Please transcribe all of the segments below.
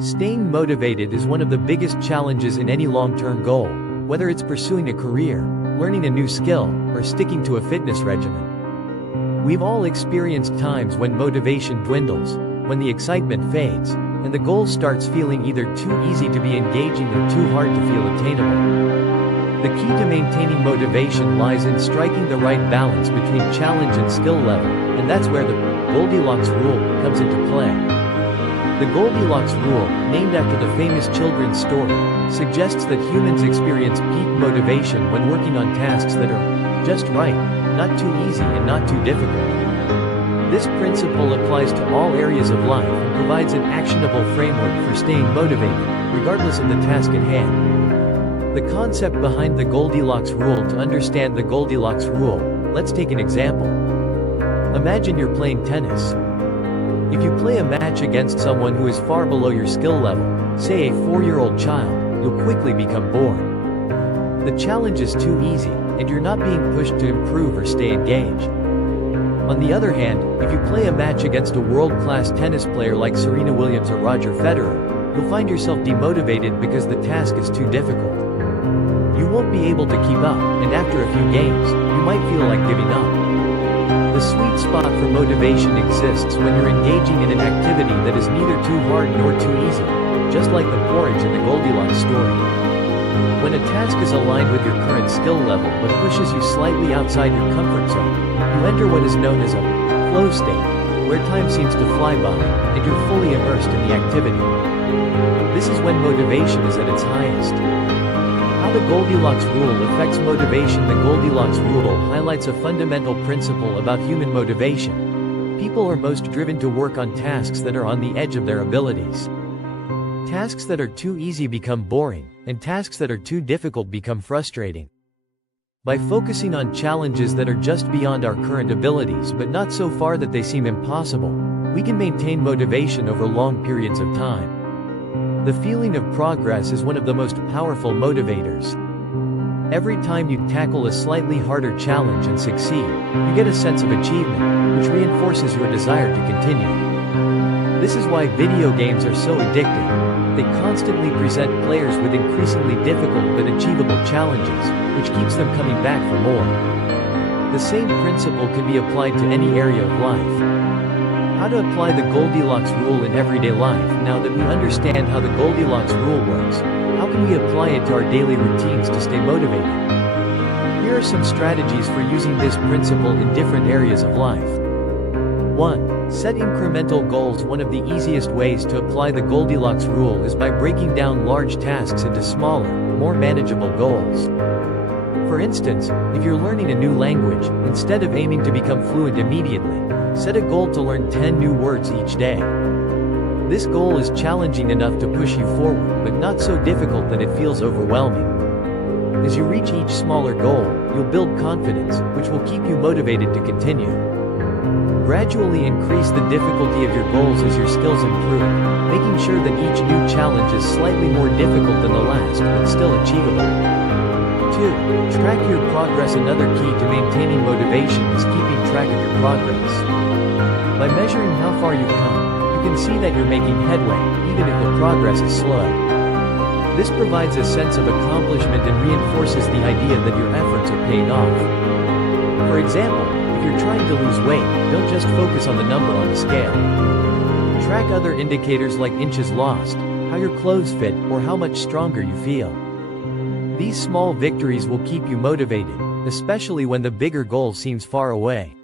Staying motivated is one of the biggest challenges in any long-term goal, whether it's pursuing a career, learning a new skill, or sticking to a fitness regimen. We've all experienced times when motivation dwindles, when the excitement fades, and the goal starts feeling either too easy to be engaging or too hard to feel attainable. The key to maintaining motivation lies in striking the right balance between challenge and skill level, and that's where the Goldilocks Rule comes into play. The Goldilocks Rule, named after the famous children's story, suggests that humans experience peak motivation when working on tasks that are just right, not too easy and not too difficult. This principle applies to all areas of life and provides an actionable framework for staying motivated, regardless of the task at hand. The concept behind the Goldilocks Rule. To understand the Goldilocks Rule, let's take an example. Imagine you're playing tennis. If you play a match against someone who is far below your skill level, say a 4-year-old child, you'll quickly become bored. The challenge is too easy, and you're not being pushed to improve or stay engaged. On the other hand, if you play a match against a world-class tennis player like Serena Williams or Roger Federer, you'll find yourself demotivated because the task is too difficult. You won't be able to keep up, and after a few games, you might feel like giving up. The sweet spot for motivation exists when you're engaging in an activity that is neither too hard nor too easy, just like the porridge in the Goldilocks story. When a task is aligned with your current skill level but pushes you slightly outside your comfort zone, you enter what is known as a flow state, where time seems to fly by, and you're fully immersed in the activity. This is when motivation is at its highest. How the Goldilocks Rule affects motivation. The Goldilocks Rule highlights a fundamental principle about human motivation. People are most driven to work on tasks that are on the edge of their abilities. Tasks that are too easy become boring, and tasks that are too difficult become frustrating. By focusing on challenges that are just beyond our current abilities but not so far that they seem impossible, we can maintain motivation over long periods of time. The feeling of progress is one of the most powerful motivators. Every time you tackle a slightly harder challenge and succeed, you get a sense of achievement, which reinforces your desire to continue. This is why video games are so addictive. They constantly present players with increasingly difficult but achievable challenges, which keeps them coming back for more. The same principle can be applied to any area of life. How to apply the Goldilocks Rule in everyday life. Now that we understand how the Goldilocks Rule works, how can we apply it to our daily routines to stay motivated? Here are some strategies for using this principle in different areas of life. 1. Set incremental goals. One of the easiest ways to apply the Goldilocks Rule is by breaking down large tasks into smaller, more manageable goals. For instance, if you're learning a new language, instead of aiming to become fluent immediately, set a goal to learn 10 new words each day. This goal is challenging enough to push you forward, but not so difficult that it feels overwhelming. As you reach each smaller goal, you'll build confidence, which will keep you motivated to continue. Gradually increase the difficulty of your goals as your skills improve, making sure that each new challenge is slightly more difficult than the last, but still achievable. 2. Track your progress. Another key to maintaining motivation is keeping track of your progress. By measuring how far you've come, you can see that you're making headway, even if the progress is slow. This provides a sense of accomplishment and reinforces the idea that your efforts are paying off. For example, if you're trying to lose weight, don't just focus on the number on the scale. Track other indicators like inches lost, how your clothes fit, or how much stronger you feel. These small victories will keep you motivated, especially when the bigger goal seems far away.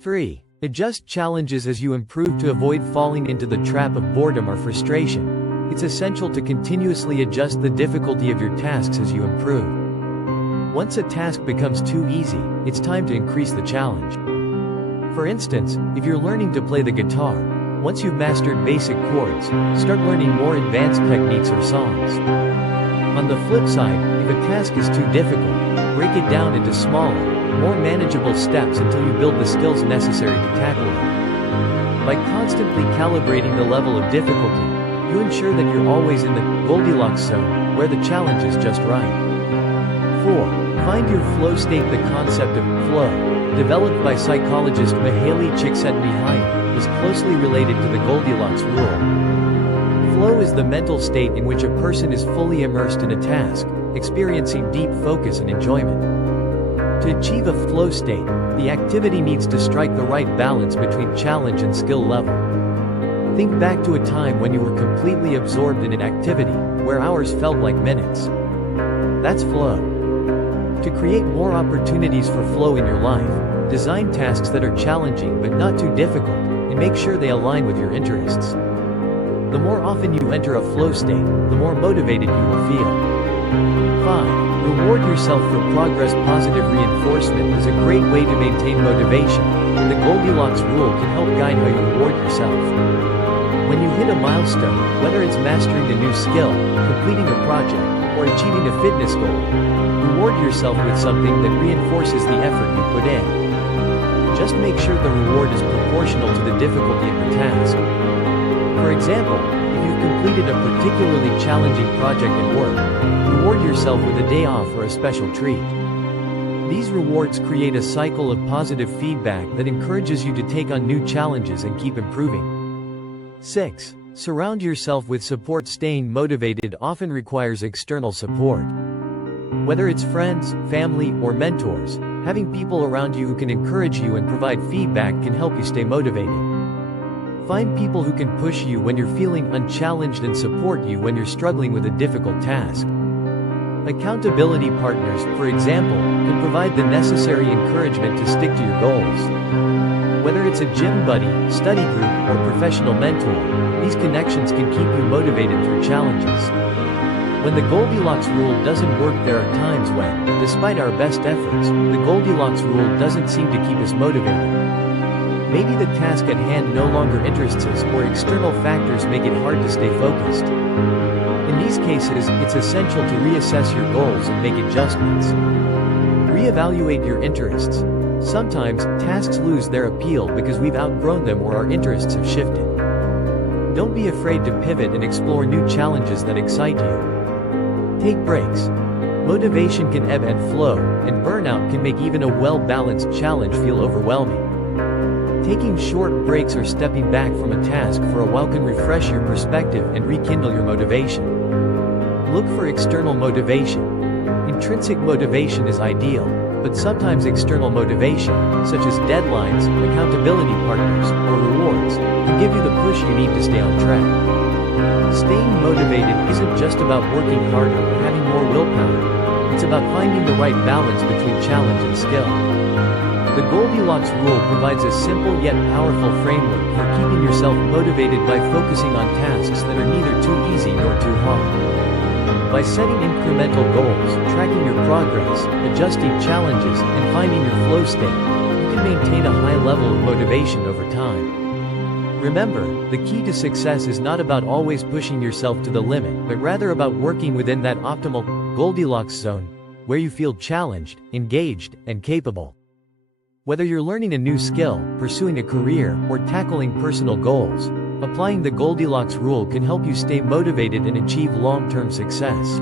3. Adjust challenges as you improve. To avoid falling into the trap of boredom or frustration, it's essential to continuously adjust the difficulty of your tasks as you improve. Once a task becomes too easy, it's time to increase the challenge. For instance, if you're learning to play the guitar, once you've mastered basic chords, start learning more advanced techniques or songs. On the flip side, if a task is too difficult, break it down into smaller, more manageable steps until you build the skills necessary to tackle it. By constantly calibrating the level of difficulty, you ensure that you're always in the Goldilocks zone, where the challenge is just right. 4. Find your flow state. The concept of flow, developed by psychologist Mihaly Csikszentmihalyi, is closely related to the Goldilocks Rule. Flow is the mental state in which a person is fully immersed in a task, experiencing deep focus and enjoyment. To achieve a flow state, the activity needs to strike the right balance between challenge and skill level. Think back to a time when you were completely absorbed in an activity, where hours felt like minutes. That's flow. To create more opportunities for flow in your life, design tasks that are challenging but not too difficult, and make sure they align with your interests. The more often you enter a flow state, the more motivated you will feel. 5. Reward yourself for progress. Positive reinforcement is a great way to maintain motivation, and the Goldilocks Rule can help guide how you reward yourself. When you hit a milestone, whether it's mastering a new skill, completing a project, or achieving a fitness goal, reward yourself with something that reinforces the effort you put in. Just make sure the reward is proportional to the difficulty of the task. For example, if you've completed a particularly challenging project at work, reward yourself with a day off or a special treat. These rewards create a cycle of positive feedback that encourages you to take on new challenges and keep improving. 6. Surround yourself with support. Staying motivated often requires external support. Whether it's friends, family, or mentors, having people around you who can encourage you and provide feedback can help you stay motivated. Find people who can push you when you're feeling unchallenged and support you when you're struggling with a difficult task. Accountability partners, for example, can provide the necessary encouragement to stick to your goals. Whether it's a gym buddy, study group, or professional mentor, these connections can keep you motivated through challenges. When the Goldilocks Rule doesn't work, there are times when, despite our best efforts, the Goldilocks Rule doesn't seem to keep us motivated. Maybe the task at hand no longer interests us, or external factors make it hard to stay focused. In these cases, it's essential to reassess your goals and make adjustments. Reevaluate your interests. Sometimes, tasks lose their appeal because we've outgrown them or our interests have shifted. Don't be afraid to pivot and explore new challenges that excite you. Take breaks. Motivation can ebb and flow, and burnout can make even a well-balanced challenge feel overwhelming. Taking short breaks or stepping back from a task for a while can refresh your perspective and rekindle your motivation. Look for external motivation. Intrinsic motivation is ideal, but sometimes external motivation, such as deadlines, accountability partners, or rewards, can give you the push you need to stay on track. Staying motivated isn't just about working harder or having more willpower. It's about finding the right balance between challenge and skill. The Goldilocks Rule provides a simple yet powerful framework for keeping yourself motivated by focusing on tasks that are neither too easy nor too hard. By setting incremental goals, tracking your progress, adjusting challenges, and finding your flow state, you can maintain a high level of motivation over time. Remember, the key to success is not about always pushing yourself to the limit, but rather about working within that optimal Goldilocks zone, where you feel challenged, engaged, and capable. Whether you're learning a new skill, pursuing a career, or tackling personal goals, applying the Goldilocks Rule can help you stay motivated and achieve long-term success.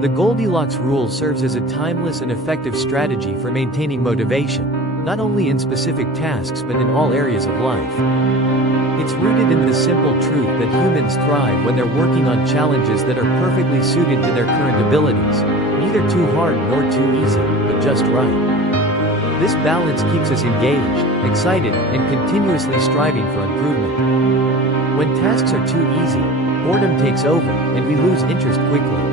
The Goldilocks Rule serves as a timeless and effective strategy for maintaining motivation, not only in specific tasks but in all areas of life. It's rooted in the simple truth that humans thrive when they're working on challenges that are perfectly suited to their current abilities, neither too hard nor too easy, but just right. This balance keeps us engaged, excited, and continuously striving for improvement. When tasks are too easy, boredom takes over, and we lose interest quickly.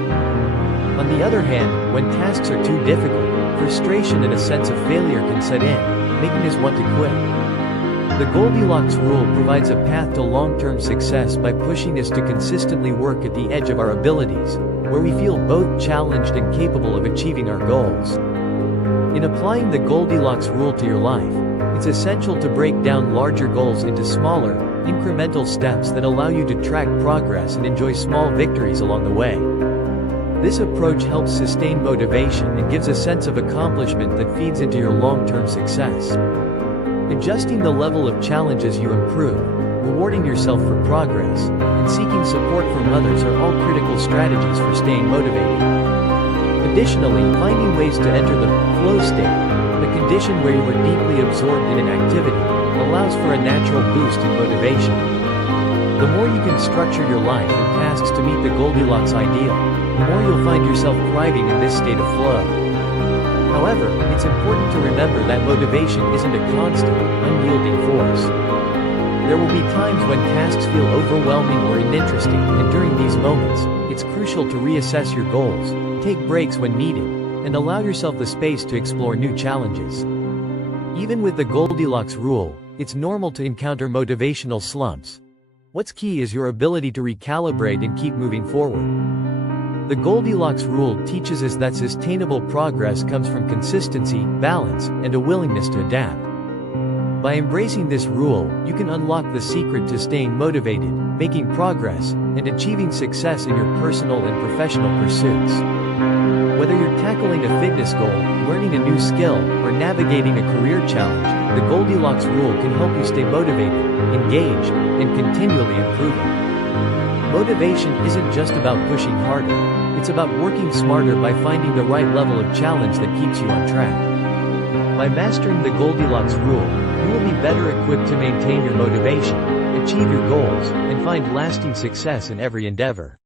On the other hand, when tasks are too difficult, frustration and a sense of failure can set in, making us want to quit. The Goldilocks Rule provides a path to long-term success by pushing us to consistently work at the edge of our abilities, where we feel both challenged and capable of achieving our goals. In applying the Goldilocks Rule to your life, it's essential to break down larger goals into smaller, incremental steps that allow you to track progress and enjoy small victories along the way. This approach helps sustain motivation and gives a sense of accomplishment that feeds into your long-term success. Adjusting the level of challenges you improve, rewarding yourself for progress, and seeking support from others are all critical strategies for staying motivated. Additionally, finding ways to enter the flow state, a condition where you are deeply absorbed in an activity, allows for a natural boost in motivation. The more you can structure your life and tasks to meet the Goldilocks ideal, the more you'll find yourself thriving in this state of flow. However, it's important to remember that motivation isn't a constant, unyielding force. There will be times when tasks feel overwhelming or uninteresting, and during these moments, it's crucial to reassess your goals, take breaks when needed, and allow yourself the space to explore new challenges. Even with the Goldilocks rule, it's normal to encounter motivational slumps. What's key is your ability to recalibrate and keep moving forward. The Goldilocks rule teaches us that sustainable progress comes from consistency, balance, and a willingness to adapt. By embracing this rule, you can unlock the secret to staying motivated, making progress, and achieving success in your personal and professional pursuits. Whether you're tackling a fitness goal, learning a new skill, or navigating a career challenge, the Goldilocks rule can help you stay motivated, engaged, and continually improving. Motivation isn't just about pushing harder, it's about working smarter by finding the right level of challenge that keeps you on track. By mastering the Goldilocks rule, you will be better equipped to maintain your motivation, achieve your goals, and find lasting success in every endeavor.